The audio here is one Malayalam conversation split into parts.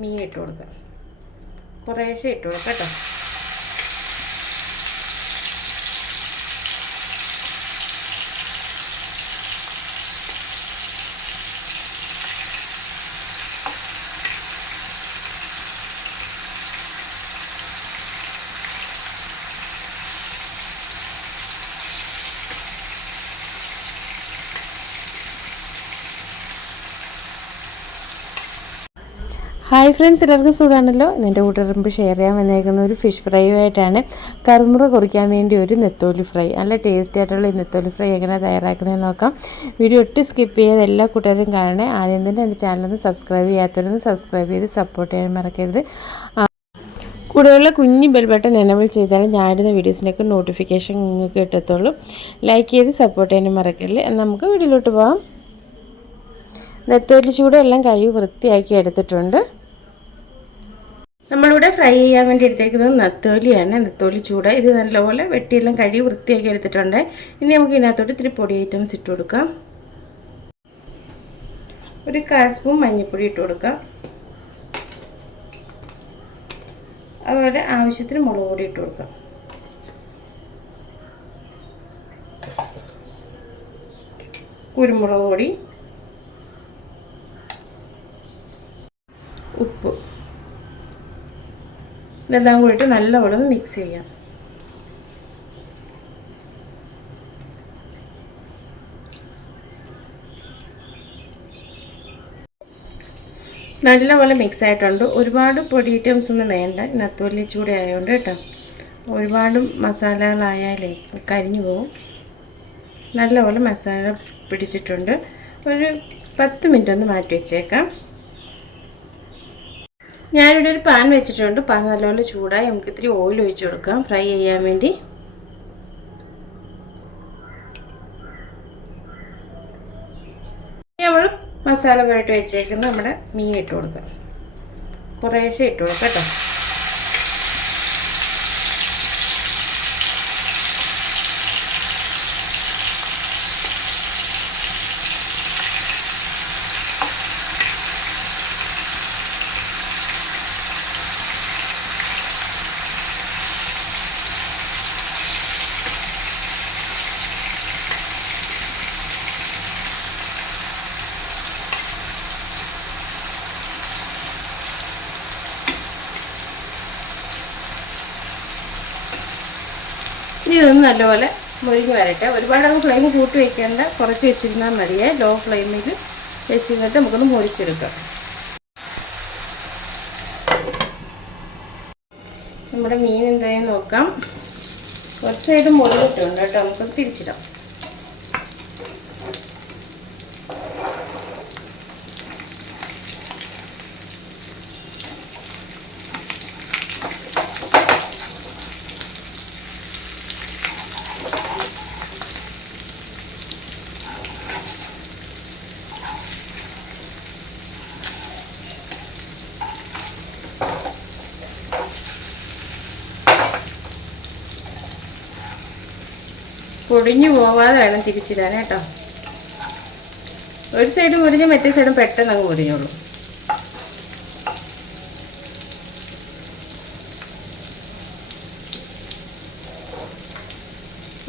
മീൻ ഇട്ട് കൊടുക്കാം. കുറേശ്ശെ ഇട്ട് കൊടുക്കാം കേട്ടോ. ഹായ് ഫ്രണ്ട്സ്, എല്ലാവർക്കും സുഖമാണല്ലോ. എൻ്റെ കൂട്ടുകാർക്ക് ഷെയർ ചെയ്യാൻ വന്നേക്കുന്ന ഒരു ഫിഷ് ഫ്രൈയുമായിട്ടാണ്. കറുമുറ കുറിക്കാൻ വേണ്ടി ഒരു നെത്തോലി ഫ്രൈ, നല്ല ടേസ്റ്റി ആയിട്ടുള്ള ഈ നെത്തോലി ഫ്രൈ എങ്ങനെ തയ്യാറാക്കുന്നതെന്ന് നോക്കാം. വീഡിയോ ഒട്ടും സ്കിപ്പ് ചെയ്യാതെ എല്ലാ കൂട്ടുകാരും കാണണേ. ആദ്യം തന്നെ എൻ്റെ ചാനലൊന്ന് സബ്സ്ക്രൈബ് ചെയ്യാത്തവരൊന്ന് സബ്സ്ക്രൈബ് ചെയ്ത് സപ്പോർട്ട് ചെയ്യാൻ മറക്കരുത്. കൂടെയുള്ള കുഞ്ഞ് ബെൽ ബട്ടൺ എനേബിൾ ചെയ്താൽ ഞാനിടുന്ന വീഡിയോസിൻ്റെയൊക്കെ നോട്ടിഫിക്കേഷൻ നിങ്ങൾക്ക് കിട്ടത്തുള്ളൂ. ലൈക്ക് ചെയ്ത് സപ്പോർട്ട് ചെയ്യാനും മറക്കരുത്. നമുക്ക് വീഡിയോയിലോട്ട് പോകാം. നെത്തോലി ചൂട് എല്ലാം കഴുകി വൃത്തിയാക്കി എടുത്തിട്ടുണ്ട്. നമ്മളിവിടെ ഫ്രൈ ചെയ്യാൻ വേണ്ടി എടുത്തേക്കുന്നത് നെത്തോലിയാണ്. നെത്തോലി ചൂട് ഇത് നല്ലപോലെ വെട്ടിയെല്ലാം കഴുകി വൃത്തിയാക്കി എടുത്തിട്ടുണ്ട്. ഇനി നമുക്ക് ഇതിനകത്തോട്ട് ഇത്തിരി പൊടി ഐറ്റംസ് ഇട്ട് കൊടുക്കാം. ഒരു 1/4 സ്പൂൺ മഞ്ഞൾപ്പൊടി ഇട്ട് കൊടുക്കാം. അതുപോലെ ആവശ്യത്തിന് മുളക് പൊടി ഇട്ട് കൊടുക്കാം. കുരുമുളക് പൊടി, ഉപ്പ്, ഇതെല്ലാം കൂടിയിട്ട് നല്ലപോലെ ഒന്ന് മിക്സ് ചെയ്യാം. നല്ലപോലെ മിക്സ് ആയിട്ടുണ്ട്. ഒരുപാട് പൊടി ഐറ്റംസ് ഒന്നും വേണ്ട, നെത്തോലി ചൂട് ആയതുകൊണ്ട് കേട്ടോ. ഒരുപാട് മസാലകളായാലേ കരിഞ്ഞു പോകും. നല്ലപോലെ മസാല പിടിച്ചിട്ടുണ്ട്. ഒരു 10 മിനിറ്റ് ഒന്ന് മാറ്റി വെച്ചേക്കാം. ഞാനിവിടെ ഒരു പാൻ വെച്ചിട്ടുണ്ട്. പാൻ നല്ലപോലെ ചൂടായി. നമുക്ക് ഇത്തിരി ഓയിൽ ഒഴിച്ച് കൊടുക്കാം ഫ്രൈ ചെയ്യാൻ വേണ്ടി. നമ്മൾ മസാല പുരട്ടി വെച്ചേക്കുന്ന നമ്മുടെ മീൻ ഇട്ട് കൊടുക്കാം. കുറേശ്ശെ ഇട്ട് കൊടുക്കാം കേട്ടോ. ഇതൊന്ന് നല്ലപോലെ മുരിഞ്ഞ് വരട്ടെ. ഒരുപാട് ഫ്ലെയിം കൂട്ടി വയ്ക്കേണ്ട, കുറച്ച് വെച്ചിരുന്നാൽ മതിയേ. ലോ ഫ്ലെയിമിൽ വെച്ചിരുന്നിട്ട് നമുക്കൊന്ന് മുരിച്ചെടുക്കാം. നമ്മുടെ മീൻ എന്തായാലും നോക്കാം. കുറച്ചായിട്ട് മുറിഞ്ഞിട്ടുണ്ട് കേട്ടോ. നമുക്കൊന്ന് തിരിച്ചിടാം. പൊടിഞ്ഞു പോവാതെ വേണം തിരിച്ചിടാൻ കേട്ടോ. ഒരു സൈഡ് മുറിഞ്ഞ് മറ്റേ സൈഡും പെട്ടെന്ന് അങ്ങ് മുറിഞ്ഞോളൂ.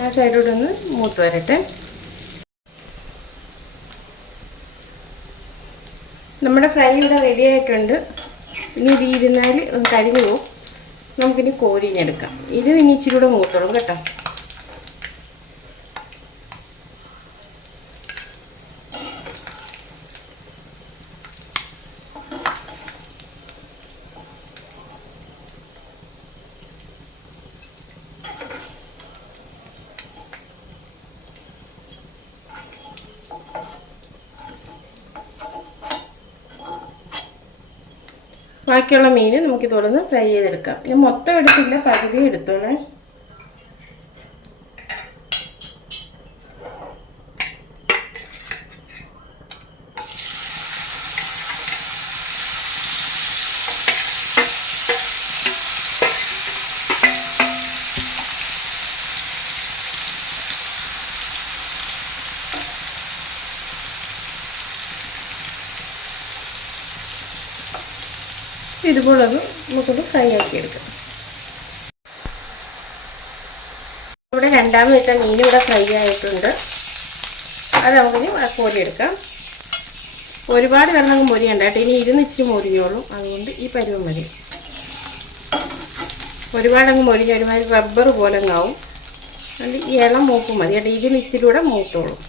ആ സൈഡോടെ ഒന്ന് മൂത്ത് വരട്ടെ. നമ്മുടെ ഫ്രൈ ഇവിടെ റെഡി ആയിട്ടുണ്ട്. ഇനി ഇത് ഇരുന്നാൽ കരിഞ്ഞു പോകും. നമുക്കിനി കോരിഞ്ഞെടുക്കാം. ഇത് ഇനി ഇച്ചിരി കൂടെ മൂത്തോളും കേട്ടോ. ബാക്കിയുള്ള മീൻ നമുക്കിതോടൊന്ന് ഫ്രൈ ചെയ്തെടുക്കാം. ഞാൻ മൊത്തം എടുത്തില്ല, പകുതി എടുത്തോളേ. ഇതുപോലെ നമുക്കൊന്ന് ഫ്രൈ ആക്കിയെടുക്കാം. ഇവിടെ രണ്ടാമത് ഇട്ട മീൻ ഇവിടെ ഫ്രൈ ആയിട്ടുണ്ട്. അത് നമുക്കിനി കോരിയെടുക്കാം. ഒരുപാട് കിടന്നങ്ങ് മൊരിയണ്ട കേട്ടോ. ഇനി ഇരുന്ന് ഇച്ചിരി മൊരിയോളും. അതുകൊണ്ട് ഈ പരുവം മതി. ഒരുപാടങ്ങ് മൊരിഞ്ഞ ഒരുമാതിരി റബ്ബർ പോലെ അങ്ങാവും. അതുകൊണ്ട് ഈ ഇളം മൂപ്പ് മതി കേട്ടോ. ഇതിന് ഇത്തിരി കൂടെ മൂത്തോളും.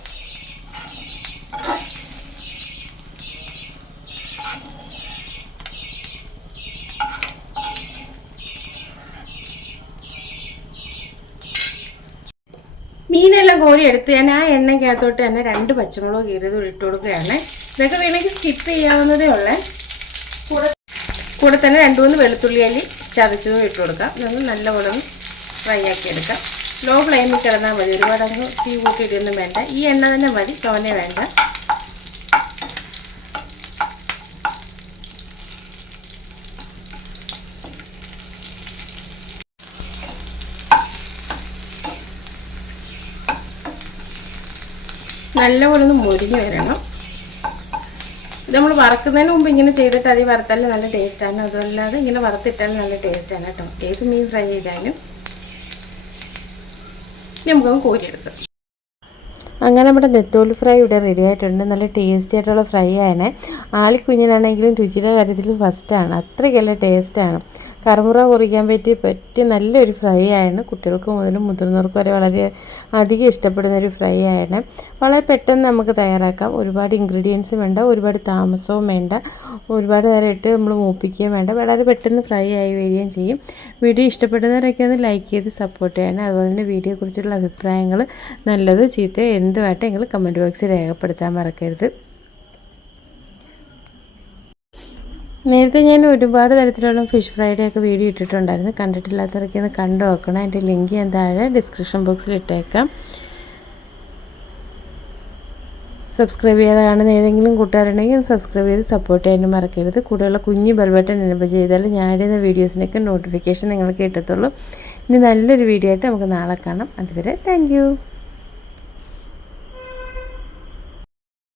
മീനെല്ലാം കോരി എടുത്ത് ഞാൻ ആ എണ്ണയ്ക്കകത്തോട്ട് തന്നെ 2 പച്ചമുളക് കീറിയത് ഇട്ട് കൊടുക്കുകയാണ്. ഇതൊക്കെ വേണമെങ്കിൽ സ്കിപ്പ് ചെയ്യാവുന്നതേ ഉള്ളേ. കൂടെ തന്നെ 2-3 വെളുത്തുള്ളി അല്ലി ചതച്ചതും ഇട്ട് കൊടുക്കാം. ഇതൊന്ന് നല്ലപോലെ ഒന്ന് ഫ്രൈ ആക്കി എടുക്കാം. ലോ ഫ്ലെയിമിൽ കിടന്നാൽ മതി. ഒരുപാടങ്ങ് തീ കൂട്ടിയിട്ടൊന്നും വേണ്ട. ഈ എണ്ണ തന്നെ മതി, തോനെ വേണ്ട. നല്ലപോലെ ഒന്ന് മൊരിഞ്ഞ് വരണം. ഇത് നമ്മൾ വറക്കുന്നതിന് മുമ്പ് ഇങ്ങനെ ചെയ്തിട്ട് അതിൽ വറുത്താൽ നല്ല ടേസ്റ്റാണ്. അതുമല്ലാതെ ഇങ്ങനെ വറുത്തിട്ടാൽ നല്ല ടേസ്റ്റാണ് കേട്ടോ. ഏത് മീൻ ഫ്രൈ ചെയ്താലും. നമുക്കൊന്ന് കോരിയെടുക്കാം. അങ്ങനെ നമ്മുടെ നെത്തോലി ഫ്രൈ ഇവിടെ റെഡി ആയിട്ടുണ്ട്. നല്ല ടേസ്റ്റി ആയിട്ടുള്ള ഫ്രൈ ആണ്. ആളിക്കുഞ്ഞിനാണെങ്കിലും രുചിയുടെ കാര്യത്തിൽ ഫസ്റ്റാണ്. അത്രയ്ക്കല്ല ടേസ്റ്റാണ്. കറുമുറ കുറിക്കാൻ പറ്റിയ നല്ലൊരു ഫ്രൈ ആണ്. കുട്ടികൾക്ക് മുതലും മുതിർന്നവർക്ക് വരെ വളരെ അധികം ഇഷ്ടപ്പെടുന്ന ഒരു ഫ്രൈ ആണ്. വളരെ പെട്ടെന്ന് നമുക്ക് തയ്യാറാക്കാം. ഒരുപാട് ഇൻഗ്രീഡിയൻസും വേണ്ട, ഒരുപാട് താമസവും വേണ്ട, ഒരുപാട് നേരം ഇട്ട് നമ്മൾ മൂപ്പിക്കുകയും വേണ്ട. വളരെ പെട്ടെന്ന് ഫ്രൈ ആയി വരികയും ചെയ്യും. വീഡിയോ ഇഷ്ടപ്പെടുന്നവരൊക്കെ ഒന്ന് ലൈക്ക് ചെയ്ത് സപ്പോർട്ട് ചെയ്യണം. അതുപോലെ തന്നെ വീഡിയോയെക്കുറിച്ചുള്ള അഭിപ്രായങ്ങൾ നല്ലത് ചീത്ത എന്തുമായിട്ട് നിങ്ങൾ കമൻറ്റ് ബോക്സിൽ രേഖപ്പെടുത്താൻ മറക്കരുത്. നേരത്തെ ഞാൻ ഒരുപാട് തരത്തിലുള്ള ഫിഷ് ഫ്രൈയുടെ ഒക്കെ വീഡിയോ ഇട്ടിട്ടുണ്ടായിരുന്നു. കണ്ടിട്ടില്ലാത്തവരൊക്കെ ഒന്ന് കണ്ടു നോക്കണം. അതിൻ്റെ ലിങ്ക് ഞാൻ താഴെ ഡിസ്ക്രിപ്ഷൻ ബോക്സിൽ ഇട്ടേക്കാം. സബ്സ്ക്രൈബ് ചെയ്യാതെ കാണുന്ന ഏതെങ്കിലും കൂട്ടുകാരുണ്ടെങ്കിൽ സബ്സ്ക്രൈബ് ചെയ്ത് സപ്പോർട്ട് ചെയ്യാനും മറക്കരുത്. കൂടെയുള്ള കുഞ്ഞ് ബെൽ ബട്ടൺ എനേബിൾ ചെയ്താൽ ഞാൻ ഇടുന്ന വീഡിയോസിനൊക്കെ നോട്ടിഫിക്കേഷൻ നിങ്ങൾക്ക് കിട്ടത്തുള്ളൂ. ഇനി നല്ലൊരു വീഡിയോ ആയിട്ട് നമുക്ക് നാളെ കാണാം. അതുവരെ താങ്ക് യു.